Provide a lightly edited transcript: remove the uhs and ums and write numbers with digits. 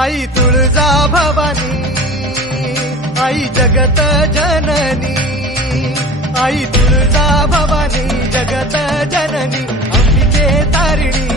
आई तुळजा भवानी, आई जगत जननी, आई तुळजा भवानी जगत जननी, अंबिके तारिणी